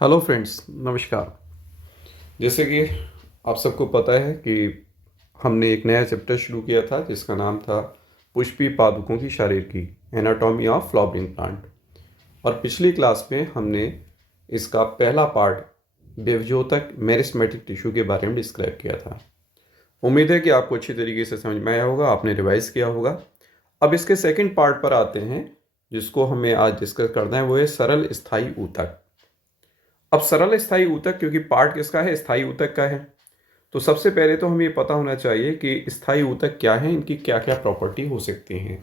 Hello friends, नमस्कार। जैसे कि आप सबको पता है कि हमने एक नया चैप्टर शुरू किया था जिसका नाम था पुष्पी पादुकों की शारीरिकी, एनाटॉमी ऑफ फ्लावरिंग प्लांट। और पिछली क्लास में हमने इसका पहला पार्ट बेवजोतक मेरिस्टेमेटिक टिश्यू के बारे में डिस्क्राइब किया था। उम्मीद है कि आपको अच्छी तरीके से समझ में आया होगा, आपने रिवाइज किया होगा। अब इसके सेकंड पार्ट पर आते हैं जिसको हमें आज डिस्कस करना है, वो है सरल स्थायी ऊतक। अब सरल स्थायी ऊतक, क्योंकि पार्ट किसका है, स्थायी ऊतक का है, तो सबसे पहले तो हमें ये पता होना चाहिए कि स्थायी ऊतक क्या है, इनकी क्या क्या प्रॉपर्टी हो सकती हैं।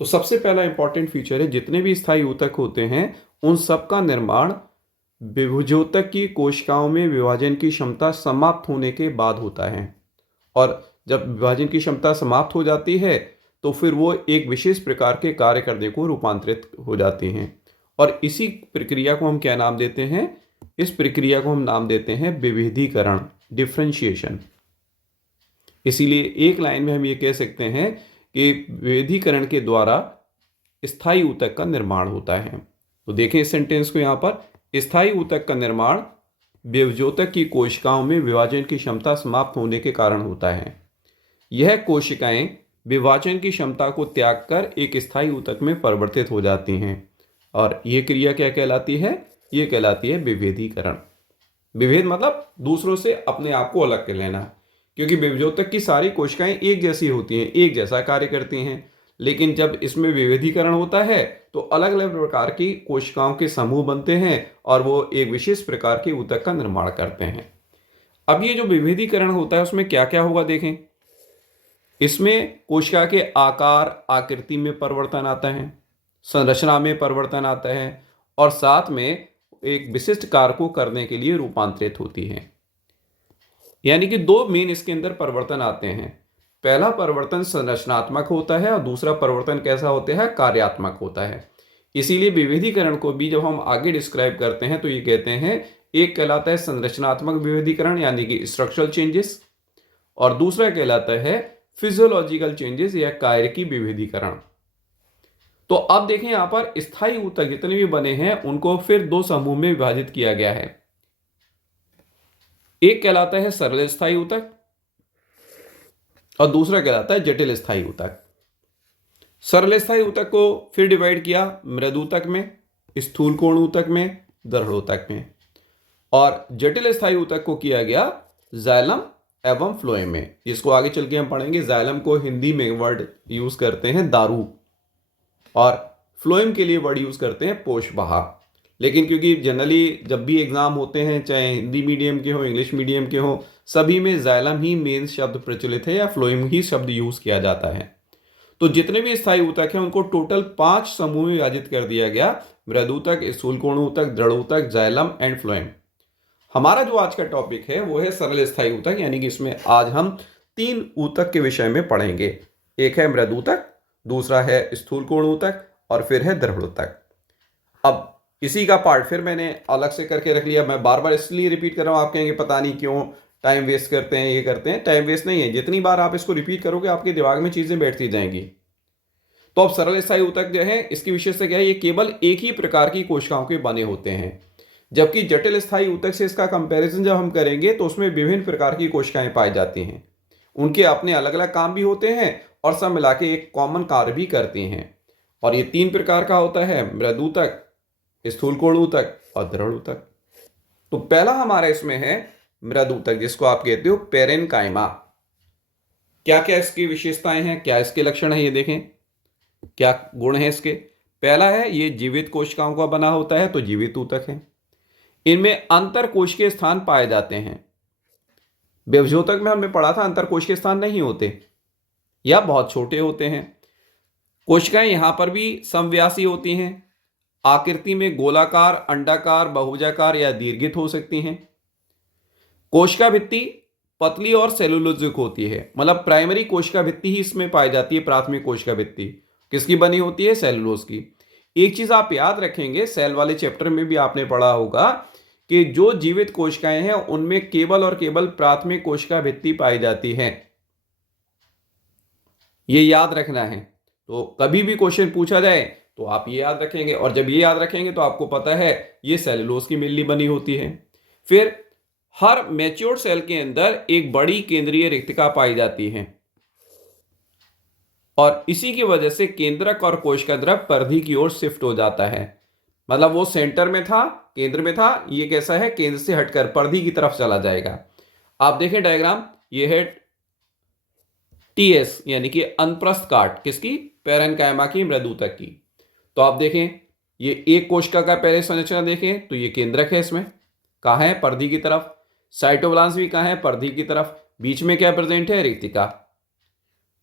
तो सबसे पहला इंपॉर्टेंट फीचर है, जितने भी स्थायी ऊतक होते हैं उन सब का निर्माण विभुजोतक की कोशिकाओं में विभाजन की क्षमता समाप्त होने के बाद होता है। और जब विभाजन की क्षमता समाप्त हो जाती है तो फिर वो एक विशेष प्रकार के कार्य करने को रूपांतरित हो जाती हैं। और इसी प्रक्रिया को हम क्या नाम देते हैं? इस प्रक्रिया को हम नाम देते हैं विभेदीकरण, डिफ्रेंशिएशन। इसीलिए एक लाइन में हम ये कह सकते हैं कि विभेदीकरण के द्वारा स्थायी ऊतक का निर्माण होता है। तो देखें इस सेंटेंस को यहाँ पर, स्थायी ऊतक का निर्माण विभजोतक की कोशिकाओं में विभाजन की क्षमता समाप्त होने के कारण होता है। यह कोशिकाएं विभाजन की क्षमता को त्याग कर एक स्थायी ऊतक में परिवर्तित हो जाती हैं और ये क्रिया क्या कहलाती है? ये कहलाती है विभेदीकरण। विभेद मतलब दूसरों से अपने आप को अलग कर लेना, क्योंकि विभजोतक की सारी कोशिकाएं एक जैसी होती हैं, एक जैसा कार्य करती हैं, लेकिन जब इसमें विभेदीकरण होता है तो अलग अलग प्रकार की कोशिकाओं के समूह बनते हैं और वो एक विशेष प्रकार के ऊतक का निर्माण करते हैं। अब ये जो विभेदीकरण होता है उसमें क्या क्या होगा देखें। इसमें कोशिका के आकार आकृति में परिवर्तन आता है, संरचना में परिवर्तन आता है और साथ में एक विशिष्ट कार्य को करने के लिए रूपांतरित होती है। यानी कि दो मेन इसके अंदर परिवर्तन आते हैं। पहला परिवर्तन संरचनात्मक होता है और दूसरा परिवर्तन कैसा होता है? कार्यात्मक होता है। इसीलिए विभेदीकरण को भी जब हम आगे डिस्क्राइब करते हैं तो ये कहते हैं, एक कहलाता है संरचनात्मक विभेदीकरण यानी कि स्ट्रक्चरल चेंजेस, और दूसरा कहलाता है फिजियोलॉजिकल चेंजेस या कायरिकी विभेदीकरण। तो अब देखें यहां पर स्थायी ऊतक जितने भी बने हैं उनको फिर दो समूह में विभाजित किया गया है। एक कहलाता है सरल स्थायी ऊतक और दूसरा कहलाता है जटिल स्थायी ऊतक। सरल स्थायी ऊतक को फिर डिवाइड किया मृदूतक में, स्थूल कोण ऊतक में, दृढ़ ऊतक में, और जटिल स्थायी ऊतक को किया गया जाइलम एवं फ्लोएम में। इसको आगे चल के हम पढ़ेंगे। जाइलम को हिंदी में वर्ड यूज करते हैं दारू और फ्लोएम के लिए वर्ड यूज करते हैं पोषवाहा। लेकिन क्योंकि जनरली जब भी एग्जाम होते हैं, चाहे हिंदी मीडियम के हो इंग्लिश मीडियम के हो, सभी में जाइलम ही मेन शब्द प्रचलित है या फ्लोएम ही शब्द यूज किया जाता है। तो जितने भी स्थायी ऊतक हैं उनको टोटल 5 समूह में विभाजित कर दिया गया: मृदूतक, स्थूल कोण ऊतक, दृढ़ ऊतक, जाइलम एंड फ्लोएम। हमारा जो आज का टॉपिक है वो है सरल स्थायी ऊतक, यानी कि इसमें आज हम 3 ऊतक के विषय में पढ़ेंगे। एक है मृदूतक, दूसरा है स्थूल कोण ऊतक और फिर है दृढ़ ऊतक। अब इसी का पार्ट फिर मैंने अलग से करके रख लिया। मैं बार बार इसलिए रिपीट कर रहा हूं, आप कहेंगे पता नहीं क्यों टाइम वेस्ट करते हैं, ये करते हैं। टाइम वेस्ट नहीं है, जितनी बार आप इसको रिपीट करोगे आपके दिमाग में चीजें बैठती जाएंगी। तो अब सरल स्थायी ऊतक जो है इसकी विशेषता क्या है? ये केवल एक ही प्रकार की कोशिकाओं के बने होते हैं, जबकि जटिल स्थायी ऊतक से इसका कंपैरिजन जब हम करेंगे तो उसमें विभिन्न प्रकार की कोशिकाएं पाई जाती हैं। उनके अपने अलग अलग काम भी होते हैं और सब मिला के एक कॉमन कार्य भी करती हैं। और ये 3 प्रकार का होता है: मृदूतक, स्थूल कोण ऊतक और दृढ़ ऊतक। तो पहला हमारा इसमें है मृदूतक, जिसको आप कहते हो पेरेनकाइमा। क्या क्या इसकी विशेषताएं हैं, क्या इसके लक्षण है, ये देखें क्या गुण है इसके। पहला है ये जीवित कोशिकाओं का बना होता है, तो जीवित ऊतक है। इनमें अंतर कोशिकीय स्थान पाए जाते हैं। विभजोतक में हमने पढ़ा था अंतर कोशिकीय स्थान नहीं होते या बहुत छोटे होते हैं। कोशिकाएं यहां पर भी समव्यासी होती हैं, आकृति में गोलाकार, अंडाकार, बहुभुजाकार या दीर्घित हो सकती हैं। कोशिका भित्ति पतली और सेलुलोजिक होती है, मतलब प्राइमरी कोशिका भित्ति ही इसमें पाई जाती है। प्राथमिक कोशिका भित्ति किसकी बनी होती है? सेलुलोज की। एक चीज आप याद रखेंगे, सेल वाले चैप्टर में भी आपने पढ़ा होगा कि जो जीवित कोशिकाएं हैं उनमें केवल और केवल प्राथमिक कोशिका भित्ति पाई जाती है, ये याद रखना है। तो कभी भी क्वेश्चन पूछा जाए तो आप ये याद रखेंगे, और जब ये याद रखेंगे तो आपको पता है ये सेलुलोज की मिल्ली बनी होती है। फिर हर मैच्योर सेल के अंदर एक बड़ी केंद्रीय रिक्तिका पाई जाती है, और इसी की वजह से केंद्रक और कोशिका द्रव परिधि की ओर शिफ्ट हो जाता है। मतलब वो सेंटर में था, केंद्र में था, ये कैसा है, केंद्र से हटकर परिधि की तरफ चला जाएगा। आप देखें डायग्राम, ये है टीएस यानी कि अनप्रस्थ काट, किसकी, पैरेन्काइमा की, मृदुतक की। तो आप देखें ये एक कोशिका का पहले संरचना देखें तो ये केंद्रक है, इसमें कहाँ है, परिधि की तरफ। साइटोप्लाज्म भी कहाँ है, परिधि की तरफ। बीच में क्या प्रेजेंट है, रिक्तिका।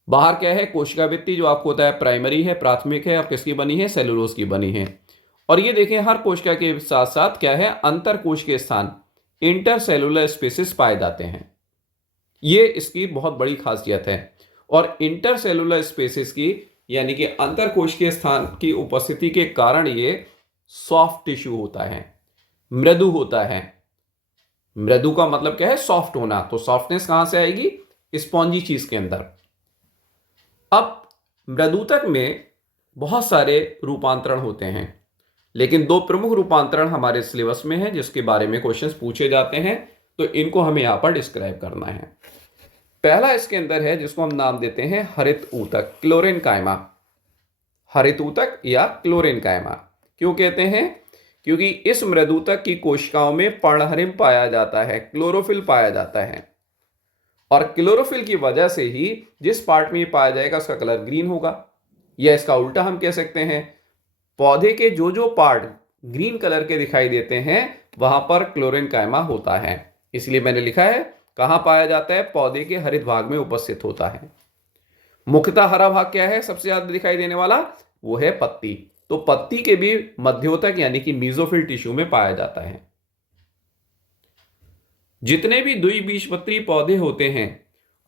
बाहर क्या है, कोशिका भित्ति, जो आपको होता है प्राइमरी है, प्राथमिक है, और किसकी बनी है, सेलुलोज की बनी है। और ये देखें हर कोशिका के साथ साथ क्या है, अंतर कोशिकीय स्थान, इंटरसेलुलर स्पेसिस पाए जाते हैं। ये इसकी बहुत बड़ी खासियत है। और इंटरसेलुलर स्पेसिस की यानी कि अंतर कोशिकीय स्थान की उपस्थिति के कारण ये सॉफ्ट टिश्यू होता है, मृदु होता है। मृदु का मतलब क्या है, सॉफ्ट होना। तो सॉफ्टनेस कहां से आएगी, स्पॉन्जी चीज के अंदर। अब मृदुतक में बहुत सारे रूपांतरण होते हैं, लेकिन दो प्रमुख रूपांतरण हमारे सिलेबस में है जिसके बारे में क्वेश्चंस पूछे जाते हैं, तो इनको हमें यहां पर डिस्क्राइब करना है। पहला इसके अंदर है जिसको हम नाम देते हैं हरित ऊतक, क्लोरेन्काइमा। हरित ऊतक या क्लोरेन्काइमा क्यों कहते हैं, क्योंकि इस मृदुतक की कोशिकाओं में पर्णहरिम पाया जाता है, क्लोरोफिल पाया जाता है, और क्लोरोफिल की वजह से ही जिस पार्ट में ये पाया जाएगा उसका कलर ग्रीन होगा। या इसका उल्टा हम कह सकते हैं, पौधे के जो जो पार्ट ग्रीन कलर के दिखाई देते हैं वहां पर क्लोरेन्काइमा होता है। इसलिए मैंने लिखा है कहां पाया जाता है, पौधे के हरित भाग में उपस्थित होता है। मुख्यतः हरा भाग क्या है सबसे ज्यादा दिखाई देने वाला, वो है पत्ती। तो पत्ती के भी मध्योतक यानी कि मीजोफिल टिश्यू में पाया जाता है। जितने भी द्विबीजपत्री पौधे होते हैं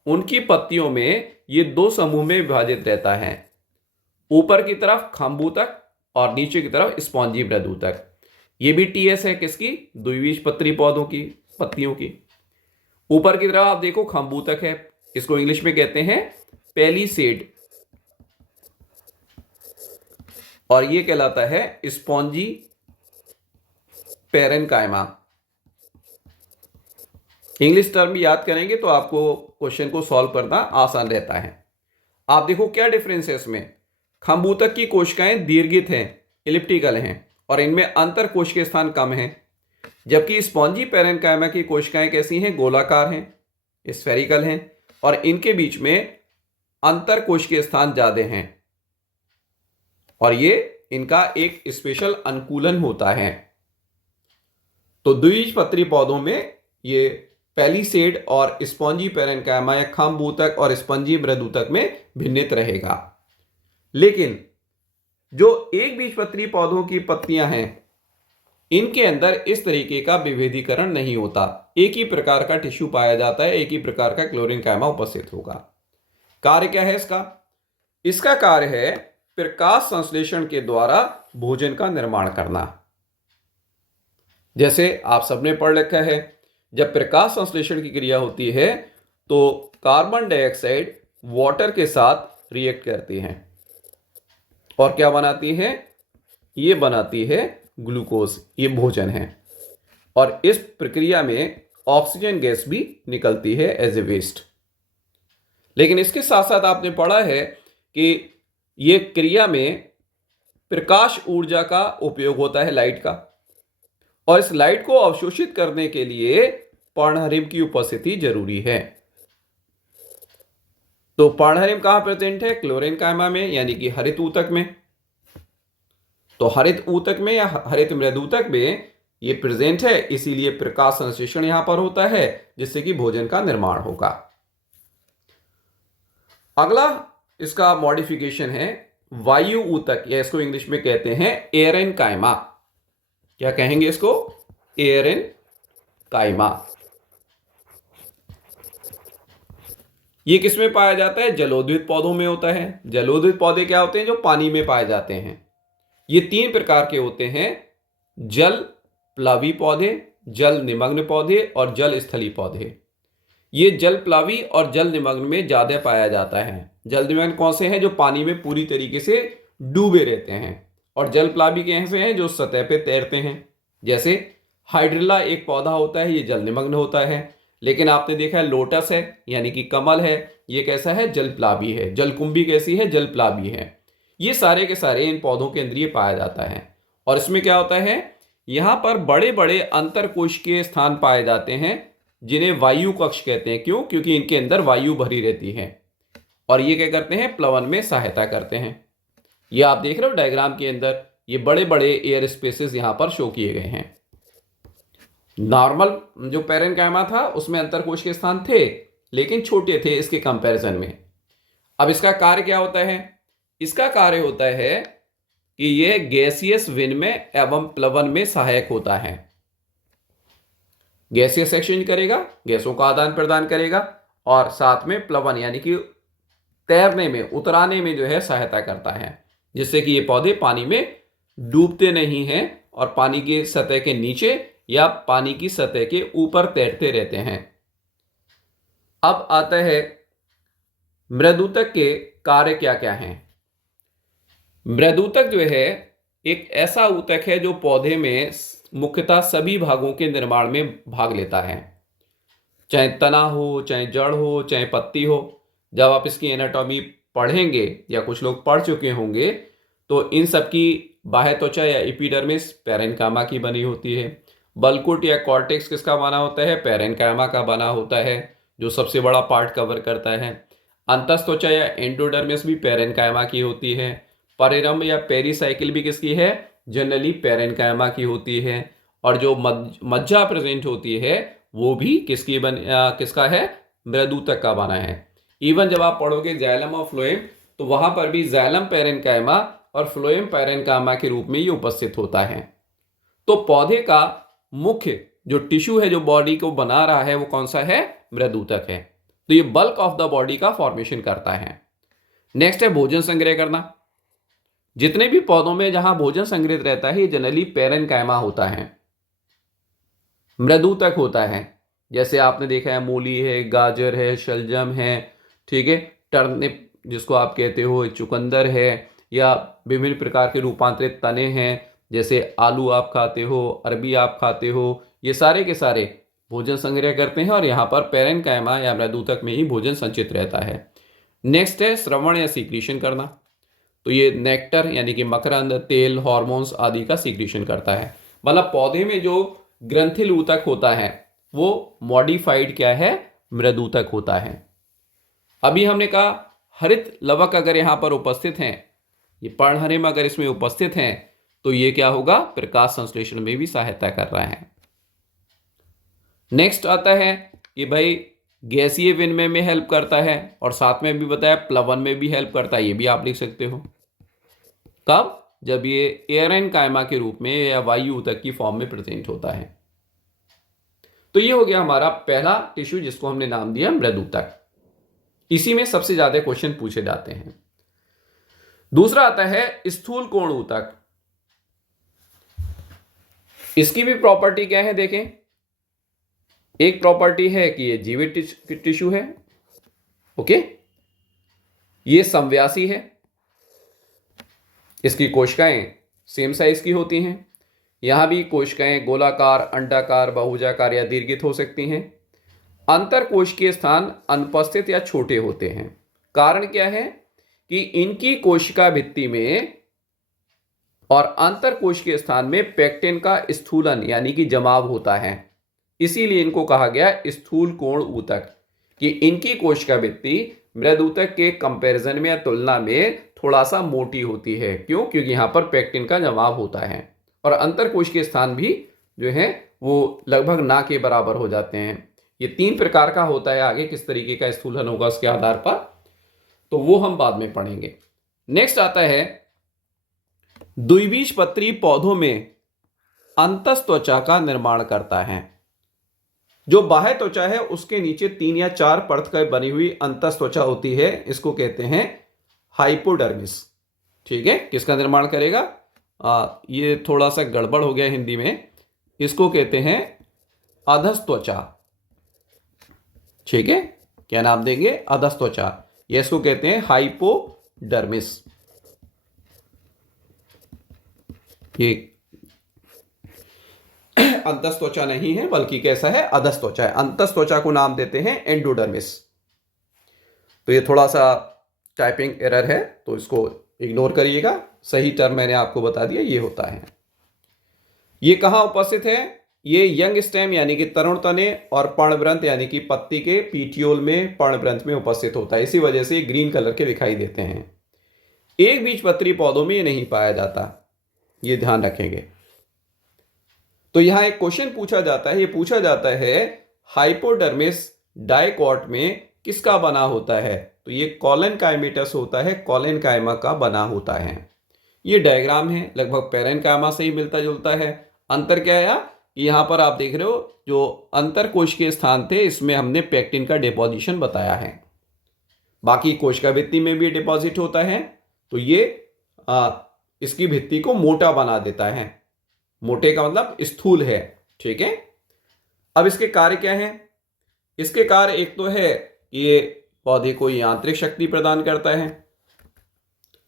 उनकी पत्तियों में ये दो समूह में विभाजित रहता है, ऊपर की तरफ खंभूतक और नीचे की तरफ स्पॉन्जी मृदुतक। ये भी टीएस है, किसकी, द्विबीजपत्री पौधों की पत्तियों की। ऊपर की तरफ आप देखो खंभूतक है, इसको इंग्लिश में कहते हैं पेलिसेड, और ये कहलाता है स्पॉन्जी पैरेन्काइमा। इंग्लिश टर्म भी याद करेंगे तो आपको क्वेश्चन को सॉल्व करना आसान रहता है। आप देखो क्या डिफरेंस है इसमें, खंभूतक की कोशिकाएं दीर्घित हैं, इलिप्टिकल हैं, और इनमें अंतर कोशिकीय स्थान कम है, जबकि स्पॉन्जी पैरेन्काइमा की कोशिकाएं कैसी हैं, गोलाकार हैं, स्फेरिकल हैं, और इनके बीच में अंतर कोशिकीय स्थान ज्यादा हैं, और ये इनका एक स्पेशल अनुकूलन होता है। तो द्विबीजपत्री पौधों में ये पेलिसेड और स्पॉन्जी पैरेन्काइमा या खंभूतक और स्पंजी मृदुतक में भिन्नित रहेगा। लेकिन जो एक बीजपत्री पौधों की पत्तियां हैं इनके अंदर इस तरीके का विभेदीकरण नहीं होता, एक ही प्रकार का टिश्यू पाया जाता है, एक ही प्रकार का क्लोरेन्काइमा उपस्थित होगा। कार्य क्या है इसका, इसका कार्य है प्रकाश संश्लेषण के द्वारा भोजन का निर्माण करना। जैसे आप सबने पढ़ रखा है, जब प्रकाश संश्लेषण की क्रिया होती है तो कार्बन डाइऑक्साइड वाटर के साथ रिएक्ट करती है और क्या बनाती है, ये बनाती है ग्लूकोज, ये भोजन है, और इस प्रक्रिया में ऑक्सीजन गैस भी निकलती है एज ए वेस्ट। लेकिन इसके साथ साथ आपने पढ़ा है कि ये क्रिया में प्रकाश ऊर्जा का उपयोग होता है, लाइट का, और इस लाइट को अवशोषित करने के लिए पर्णहरिम की उपस्थिति जरूरी है। तो पर्णहरिम कहां प्रेजेंट है, क्लोरेन्काइमा में यानी कि हरित ऊतक में। तो हरित ऊतक में या हरित मृदुतक में ये प्रेजेंट है, इसीलिए प्रकाश संश्लेषण यहां पर होता है जिससे कि भोजन का निर्माण होगा। अगला इसका मॉडिफिकेशन है वायु ऊतक, या इसको इंग्लिश में कहते हैं एरेन्काइमा। क्या कहेंगे इसको, एरेन्काइमा। ये किसमें पाया जाता है, जलोद्भिद पौधों में होता है। जलोद्भिद पौधे क्या होते हैं, जो पानी में पाए जाते हैं। ये तीन प्रकार के होते हैं, जल प्लावी पौधे, जल निमग्न पौधे और जल स्थली पौधे। ये जल प्लावी और जल निमग्न में ज्यादा पाया जाता है। जल निमग्न कौन से हैं, जो पानी में पूरी तरीके से डूबे रहते हैं, और जलप्लावी कैसे हैं? जो सतह पे तैरते हैं। जैसे हाइड्रिला एक पौधा होता है, ये जल निमग्न होता है। लेकिन आपने देखा है लोटस है यानी कि कमल है, ये कैसा है? जलप्लावी है। जलकुंभी कैसी है? जलप्लावी है। ये सारे के सारे इन पौधों के अंदर ये पाया जाता है। और इसमें क्या होता है? यहां पर बड़े बड़े अंतरकोशिकीय स्थान पाए जाते हैं जिन्हें वायु कक्ष कहते हैं। क्यों? क्योंकि इनके अंदर वायु भरी रहती है और ये क्या करते हैं? प्लवन में सहायता करते हैं। ये आप देख रहे हो डायग्राम के अंदर, ये बड़े बड़े एयर स्पेसेस यहां पर शो किए गए हैं। नॉर्मल जो पैरेन्काइमा था उसमें अंतरकोश के स्थान थे लेकिन छोटे थे इसके कंपैरिजन में। अब इसका कार्य क्या होता है? इसका कार्य होता है कि यह गैसियस विनिमय एवं प्लवन में सहायक होता है। गैसियस एक्सचेंज करेगा, गैसों का आदान प्रदान करेगा और साथ में प्लवन यानी कि तैरने में, उतराने में जो है सहायता करता है, जिससे कि ये पौधे पानी में डूबते नहीं हैं और पानी की सतह के नीचे या पानी की सतह के ऊपर तैरते रहते हैं। अब आता है मृदुतक के कार्य क्या क्या हैं। मृदुतक जो है एक ऐसा ऊतक है जो पौधे में मुख्यतः सभी भागों के निर्माण में भाग लेता है, चाहे तना हो, चाहे जड़ हो, चाहे पत्ती हो। जब आप इसकी एनाटॉमी पढ़ेंगे या कुछ लोग पढ़ चुके होंगे तो इन सब की बाह्य त्वचा या एपिडर्मिस पैरेन्काइमा की बनी होती है। बल्कुट या कॉर्टेक्स किसका बना होता है? पैरेन्काइमा का बना होता है, जो सबसे बड़ा पार्ट कवर करता है। अंतस्त्वचा या एंडोडर्मिस भी पैरेन्काइमा की होती है। परिरंभ या पेरिसाइकिल भी किसकी है? जनरली पैरेन्काइमा की होती है। और जो मज्जा प्रेजेंट होती है वो भी किसका है? मृदुतक का बना है। इवन जब आप पढ़ोगे जाइलम और फ्लोएम तो वहां पर भी जाइलम पैरेन्काइमा और फ्लोएम पैरेन्काइमा के रूप में ये उपस्थित होता है। तो पौधे का मुख्य जो टिश्यू है जो बॉडी को बना रहा है वो कौन सा है? मृदुतक है। तो ये बल्क ऑफ द बॉडी का फॉर्मेशन करता है। नेक्स्ट है भोजन संग्रह करना। जितने भी पौधों में जहां भोजन संग्रहित रहता है ये जनरली पैरेन्काइमा होता है, मृदुतक होता है। जैसे आपने देखा है मूली है, गाजर है, शलजम है, ठीक है, टर्निप जिसको आप कहते हो, चुकंदर है, या विभिन्न प्रकार के रूपांतरित तने हैं जैसे आलू आप खाते हो, अरबी आप खाते हो। ये सारे के सारे भोजन संग्रह करते हैं और यहाँ पर पैरेन्काइमा या मृदुतक में ही भोजन संचित रहता है। नेक्स्ट है श्रवण या सीक्रेशन करना। तो ये नेक्टर यानी कि मकरंद, तेल, हॉर्मोन्स आदि का सीक्रेशन करता है। मतलब पौधे में जो ग्रंथिल ऊतक होता है वो मॉडिफाइड क्या है? मृदुतक होता है। अभी हमने कहा हरित लवक अगर यहाँ पर उपस्थित हैं, ये पर्णहरे में अगर इसमें उपस्थित हैं तो ये क्या होगा? प्रकाश संश्लेषण में भी सहायता कर रहा है। नेक्स्ट आता है कि भाई गैसीय विनिमय में हेल्प करता है और साथ में भी बताया प्लवन में भी हेल्प करता है। ये भी आप लिख सकते हो। कब? जब ये एरेन्काइमा के रूप में या वायु ऊतक की फॉर्म में प्रेजेंट होता है। तो ये हो गया हमारा पहला टिश्यू जिसको हमने नाम दिया मृदुतक। इसी में सबसे ज्यादा क्वेश्चन पूछे जाते हैं। दूसरा आता है स्थूल कोण ऊतक। इसकी भी प्रॉपर्टी क्या है देखें। एक प्रॉपर्टी है कि ये जीवित टिश्यू है, ओके, ये समव्यासी है, इसकी कोशिकाएं सेम साइज की होती हैं। यहां भी कोशिकाएं गोलाकार, अंडाकार, बहुभुजाकार या दीर्घित हो सकती हैं। अंतरकोशिकीय स्थान अनुपस्थित या छोटे होते हैं। कारण क्या है कि इनकी कोशिका भित्ति में और अंतरकोशिकीय स्थान में पेक्टिन का स्थूलन यानी कि जमाव होता है। इसीलिए इनको कहा गया स्थूल कोण ऊतक, कि इनकी कोशिका भित्ति मृदुतक के कंपैरिजन में या तुलना में थोड़ा सा मोटी होती है। क्यों? क्योंकि यहां पर पेक्टिन का जमाव होता है और अंतरकोशिकीय स्थान भी जो है वो लगभग ना के बराबर हो जाते हैं। ये 3 प्रकार का होता है। आगे किस तरीके का स्थूलन होगा उसके आधार पर तो वो हम बाद में पढ़ेंगे। नेक्स्ट आता है द्विबीजपत्री पौधों में अंतस्त्वचा का निर्माण करता है। जो बाह्य त्वचा है उसके नीचे 3 या 4 परत का बनी हुई अंतस्त्वचा होती है, इसको कहते हैं हाइपोडर्मिस। ठीक है, किसका निर्माण करेगा? ये थोड़ा सा गड़बड़ हो गया हिंदी में, इसको कहते हैं अधस्त्वचा। ठीक है, क्या नाम देंगे? अधस्त्वचा। ये इसको कहते हैं हाइपोडर्मिस। ये अंतस्थ त्वचा नहीं है बल्कि कैसा है, अधस्थ त्वचा है। अंतस्थ त्वचा को नाम देते हैं एंडोडर्मिस। तो ये थोड़ा सा टाइपिंग एरर है तो इसको इग्नोर करिएगा, सही टर्म मैंने आपको बता दिया, ये होता है। ये कहाँ उपस्थित है, ये यंग स्टेम यानी कि तरुण तने और पर्णवृंत यानी कि पत्ती के पीटियोल में, पर्णवृंत में उपस्थित होता है। इसी वजह से ग्रीन कलर के दिखाई देते हैं। एक बीजपत्री पौधों में ये नहीं पाया जाता, ये ध्यान रखेंगे। तो यहां एक क्वेश्चन पूछा जाता है, ये पूछा जाता है हाइपोडर्मिस डाइकॉट में किसका बना होता है, तो ये कॉलेनकाइमेटस होता है, कॉलेनकाइमा का बना होता है। ये डायग्राम है, लगभग पैरेनकाइमा से ही मिलता जुलता है। अंतर क्या आया, यहां पर आप देख रहे हो जो अंतर कोश के स्थान थे इसमें हमने पेक्टिन का डिपोजिशन बताया है। बाकी कोशिका भित्ति में भी डिपॉजिट होता है, तो ये इसकी भित्ति को मोटा बना देता है। मोटे का मतलब स्थूल है, ठीक है। अब इसके कार्य क्या है, इसके कार्य एक तो है ये पौधे को यांत्रिक शक्ति प्रदान करता है,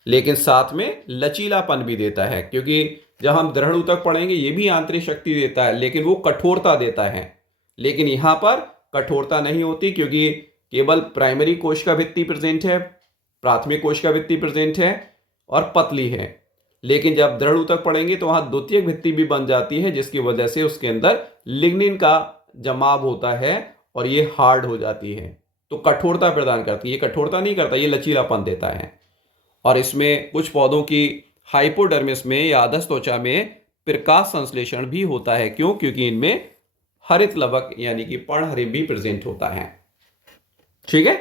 लेकिन साथ में लचीलापन भी देता है, क्योंकि जब हम दृढ़ ऊतक पढ़ेंगे ये भी आंतरिक शक्ति देता है, लेकिन वो कठोरता देता है। लेकिन यहां पर कठोरता नहीं होती, क्योंकि केवल प्राइमरी कोशिका भित्ति प्रेजेंट है, प्राथमिक कोशिका भित्ति प्रेजेंट है और पतली है। लेकिन जब दृढ़ ऊतक पढ़ेंगे तो वहां द्वितीयक भित्ति भी बन जाती है, जिसकी वजह से उसके अंदर लिग्निन का जमाव होता है और ये हार्ड हो जाती है, तो कठोरता प्रदान करती है। ये कठोरता नहीं करता, ये लचीलापन देता है। और इसमें कुछ पौधों की हाइपोडर्मिस में या अधस्थ त्वचा में प्रकाश संश्लेषण भी होता है। क्यों, क्योंकि इनमें हरित लवक यानी कि पर्णहरित भी प्रेजेंट होता है, ठीक है।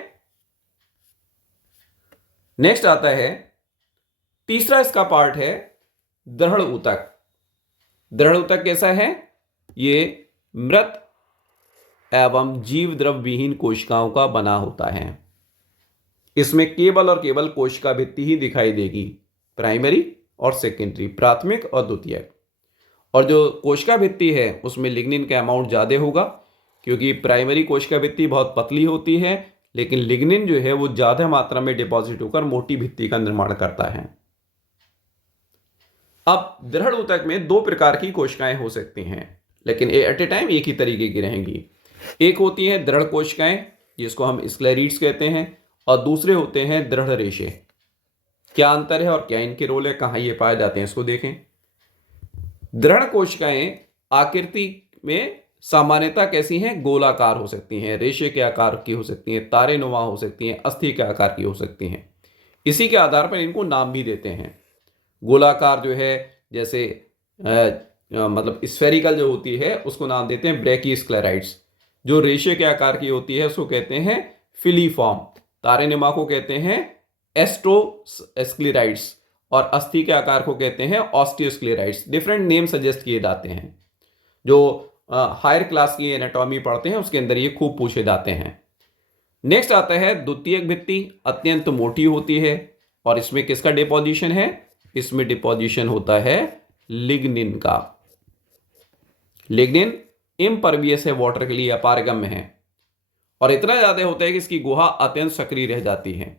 नेक्स्ट आता है तीसरा, इसका पार्ट है दृढ़ ऊतक। दृढ़ ऊतक कैसा है, ये मृत एवं जीव द्रव विहीन कोशिकाओं का बना होता है। इसमें केवल और केवल कोशिका भित्ति ही दिखाई देगी, प्राइमरी और सेकेंडरी, प्राथमिक और द्वितीयक। और जो कोशिका भित्ति है उसमें लिग्निन का अमाउंट ज़्यादा होगा, क्योंकि प्राइमरी कोशिका भित्ति बहुत पतली होती है, लेकिन लिग्निन जो है वो ज़्यादा मात्रा में डिपॉजिट होकर मोटी भित्ति का निर्माण करता है। अब दृढ़ ऊतक में दो प्रकार की कोशिकाएं हो सकती हैं, लेकिन एट ए टाइम एक ही तरीके की रहेंगी। एक होती है दृढ़ कोशिकाएं, जिसको हम स्क्लेरीड्स कहते हैं, और दूसरे होते हैं दृढ़ रेशे। क्या अंतर है और क्या इनके रोल है, कहाँ ये पाए जाते हैं, इसको देखें। दृढ़ कोशिकाएं आकृति में सामान्यतः कैसी हैं, गोलाकार हो सकती हैं, रेशे के आकार की हो सकती हैं, तारेनुमा हो सकती हैं, अस्थि के आकार की हो सकती हैं। इसी के आधार पर इनको नाम भी देते हैं। गोलाकार जो है, जैसे मतलब स्फेरिकल जो होती है उसको नाम देते हैं ब्रैकीस्क्लेराइड्स। जो रेशे के आकार की होती है उसको कहते हैं फिलीफॉर्म। तारेनुमा को कहते हैं एस्ट्रोस्क्लेराइड्स और अस्थि के आकार को कहते हैं ऑस्टियोस्क्लेराइड्स। डिफरेंट नेम सजेस्ट किए जाते हैं। जो हायर क्लास की एनाटॉमी पढ़ते हैं उसके अंदर ये खूब पूछे जाते हैं। नेक्स्ट आता है द्वितीयक भित्ति, अत्यंत मोटी होती है और इसमें किसका डिपोजिशन है, इसमें डिपोजिशन होता है लिग्निन का। लिग्निन इम्परवियस है वाटर के लिए, अपारगम्य है और इतना ज्यादा होता है कि इसकी गुहा अत्यंत सक्रिय रह जाती है।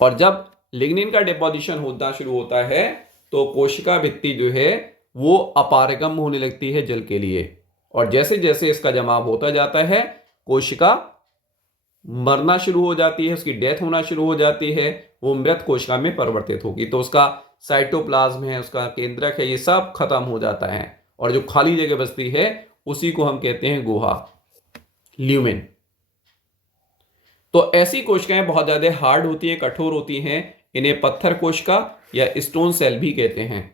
और जब लिग्निन का डिपोजिशन होना शुरू होता है तो कोशिका भित्ति जो है वो अपारगम होने लगती है जल के लिए, और जैसे जैसे इसका जमाव होता जाता है कोशिका मरना शुरू हो जाती है, उसकी डेथ होना शुरू हो जाती है, वो मृत कोशिका में परिवर्तित होगी। तो उसका साइटोप्लाज्म है, उसका केंद्रक है, ये सब खत्म हो जाता है और जो खाली जगह बचती है उसी को हम कहते हैं गुहा, ल्यूमेन। तो ऐसी कोशिकाएं बहुत ज्यादा हार्ड होती हैं, कठोर होती हैं, इन्हें पत्थर कोशिका या स्टोन सेल भी कहते हैं।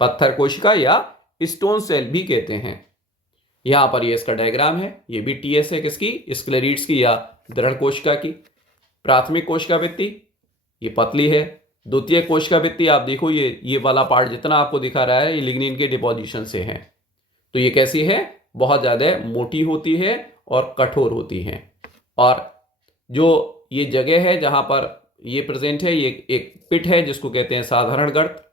पत्थर कोशिका या स्टोन सेल भी कहते हैं। यहां पर ये इसका डायग्राम है, ये भी टीएस है किसकी, स्क्लेरीड्स की या दृढ़ कोशिका की। प्राथमिक कोशिका भित्ति ये पतली है, द्वितीय कोशिका भित्ति आप देखो ये वाला पार्ट जितना आपको दिखा रहा है ये लिग्निन के डिपोजिशन से है। तो ये कैसी है, बहुत ज्यादा मोटी होती है और कठोर होती है। और जो ये जगह है जहां पर ये प्रेजेंट है, ये एक पिट है जिसको कहते हैं साधारण गर्त,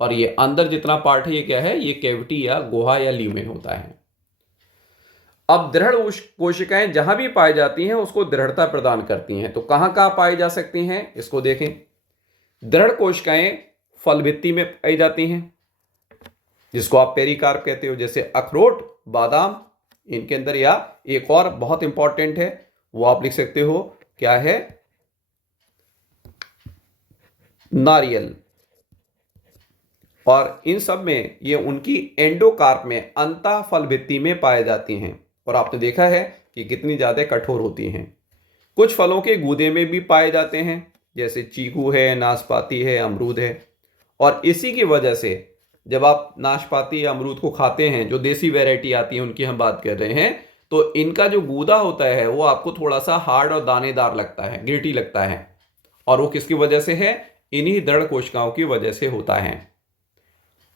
और ये अंदर जितना पार्ट है ये क्या है, ये कैविटी या गुहा या ल्यूमेन होता है। अब दृढ़ कोशिकाएं जहां भी पाई जाती हैं उसको दृढ़ता प्रदान करती हैं। तो कहां कहां पाई जा सकती हैं इसको देखें। दृढ़ कोशिकाएं फल भित्ति में पाई जाती हैं, जिसको आप पेरिकार्प कहते हो, जैसे अखरोट, बादाम, इनके अंदर। या एक और बहुत इंपॉर्टेंट है, वो आप लिख सकते हो, क्या है, नारियल। और इन सब में ये उनकी एंडोकार्प में, अंतः फल भित्ति में पाए जाती हैं। और आपने देखा है कि कितनी ज्यादा कठोर होती हैं। कुछ फलों के गूदे में भी पाए जाते हैं, जैसे चीकू है, नाशपाती है, अमरूद है। और इसी की वजह से जब आप नाशपाती या अमरूद को खाते हैं, जो देसी वैरायटी आती है उनकी हम बात कर रहे हैं, तो इनका जो गूदा होता है वो आपको थोड़ा सा हार्ड और दानेदार लगता है, गिल्टी लगता है। और वो किसकी वजह से है? इन्हीं दृढ़ कोशिकाओं की वजह से होता है।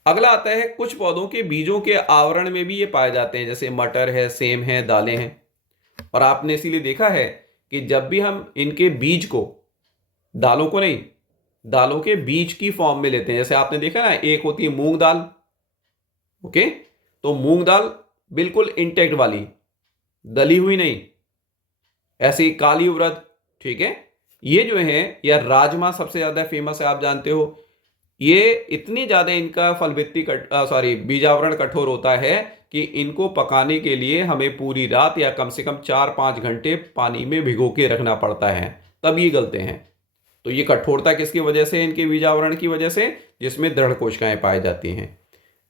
अगला आता है, कुछ पौधों के बीजों के आवरण में भी ये पाए जाते हैं, जैसे मटर है, सेम है, दालें हैं। और आपने इसीलिए देखा है कि जब भी हम इनके बीज को, दालों को नहीं, दालों के बीज की फॉर्म में लेते हैं, जैसे आपने देखा ना, एक होती है मूंग दाल, ओके, तो मूंग दाल बिल्कुल इंटेक्ट वाली, दली हुई नहीं, ऐसी काली उड़द, ठीक है। ये जो है, या राजमा सबसे ज्यादा फेमस है, आप जानते हो। ये इतनी ज्यादा इनका फलभित्ति बीजावरण कठोर होता है कि इनको पकाने के लिए हमें पूरी रात या कम से कम 4-5 घंटे पानी में भिगो के रखना पड़ता है, तब ये गलते हैं। तो ये कठोरता किसकी वजह से? इनके बीजावरण की वजह से, जिसमें दृढ़ कोशिकाएं पाई जाती हैं।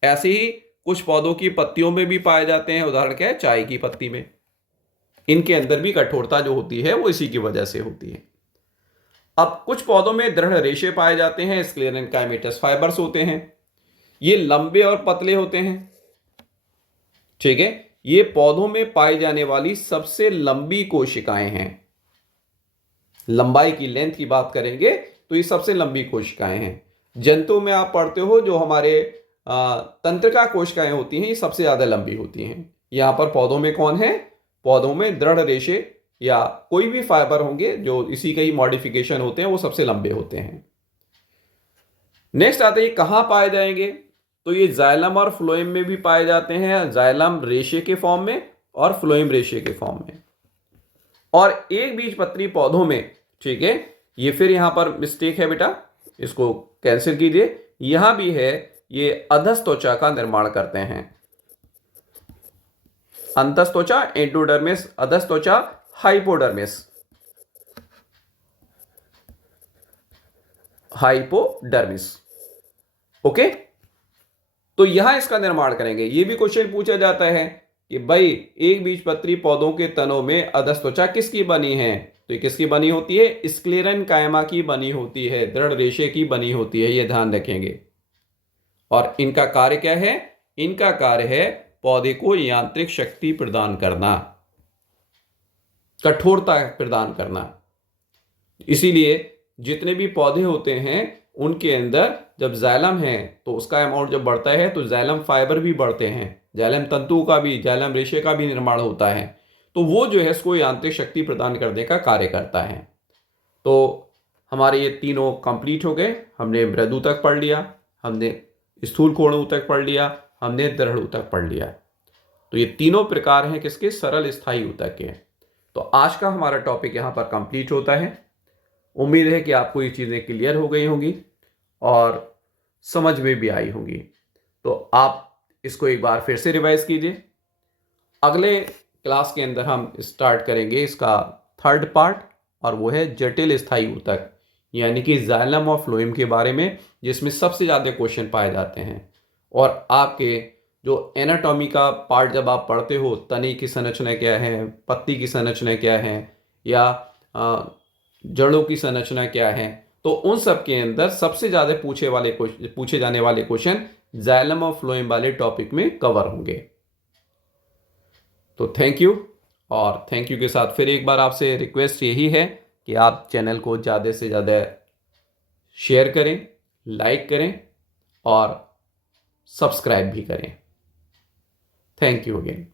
ऐसे ही कुछ पौधों की पत्तियों में भी पाए जाते हैं, उदाहरण क्या है, चाय की पत्ती में। इनके अंदर भी कठोरता जो होती है वो इसी की वजह से होती है। अब कुछ पौधों में दृढ़ रेशे पाए जाते हैं, स्क्लेरेंकाइमेटस फाइबर्स होते हैं। ये लंबे और पतले होते हैं, ठीक है। ये पौधों में पाई जाने वाली सबसे लंबी कोशिकाएं हैं। लंबाई की, लेंथ की बात करेंगे तो ये सबसे लंबी कोशिकाएं हैं। जंतु में आप पढ़ते हो, जो हमारे तंत्रिका कोशिकाएं होती हैं, ये सबसे ज्यादा लंबी होती हैं। यहां पर पौधों में कौन है? पौधों में दृढ़ रेशे या कोई भी फाइबर होंगे जो इसी के ही मॉडिफिकेशन होते हैं, वो सबसे लंबे होते हैं। नेक्स्ट आते हैं, कहां पाए जाएंगे? तो ये जाइलम और फ्लोएम में भी पाए जाते हैं, जाइलम रेशे के फॉर्म में और फ्लोएम रेशे के फॉर्म में। और एक बीजपत्री पौधों में, ठीक है, ये फिर यहां पर मिस्टेक है बेटा, इसको कैंसिल कीजिए। यहां भी है, ये अधस्त्वचा का निर्माण करते हैं। अंतस्त्वचा एंडोडर्मिस, अधस्त्वचा हाइपोडर्मिस, हाइपोडर्मिस, ओके। तो यहां इसका निर्माण करेंगे। ये भी क्वेश्चन पूछा जाता है कि भाई, एक बीजपत्री पौधों के तनों में अधस्त्वचा किसकी बनी है? तो ये किसकी बनी होती है? स्क्लेरेंकाइमा की बनी होती है, दृढ़ रेशे की बनी होती है, ये ध्यान रखेंगे। और इनका कार्य क्या है? इनका कार्य है पौधे को यांत्रिक शक्ति प्रदान करना, कठोरता प्रदान करना। इसीलिए जितने भी पौधे होते हैं उनके अंदर जब जाइलम है तो उसका अमाउंट जब बढ़ता है तो जाइलम फाइबर भी बढ़ते हैं, जाइलम तंतु का भी, जाइलम रेशे का भी निर्माण होता है। तो वो जो है इसको यांत्रिक शक्ति प्रदान करने का कार्य करता है। तो हमारे ये तीनों कंप्लीट हो गए। हमने मृदु तक पढ़ लिया, हमने स्थूल कोणु तक पढ़ लिया, हमने दृढ़ ऊतक पढ़ लिया। तो ये तीनों प्रकार हैं किसके? सरल स्थायी ऊतक के। तो आज का हमारा टॉपिक यहाँ पर कंप्लीट होता है। उम्मीद है कि आपको ये चीज़ें क्लियर हो गई होंगी और समझ में भी आई होंगी। तो आप इसको एक बार फिर से रिवाइज कीजिए। अगले क्लास के अंदर हम स्टार्ट करेंगे इसका थर्ड पार्ट, और वो है जटिल स्थायी ऊतक, यानी कि जाइलम और फ्लोएम के बारे में, जिसमें सबसे ज़्यादा क्वेश्चन पाए जाते हैं। और आपके जो एनाटॉमी का पार्ट जब आप पढ़ते हो, तने की संरचना क्या है, पत्ती की संरचना क्या है, या जड़ों की संरचना क्या है, तो उन सब के अंदर सबसे ज़्यादा पूछे जाने वाले क्वेश्चन जाइलम और फ्लोएम वाले टॉपिक में कवर होंगे। तो थैंक यू। और थैंक यू के साथ फिर एक बार आपसे रिक्वेस्ट यही है कि आप चैनल को ज़्यादा से ज़्यादा शेयर करें, लाइक करें और सब्सक्राइब भी करें। Thank you again.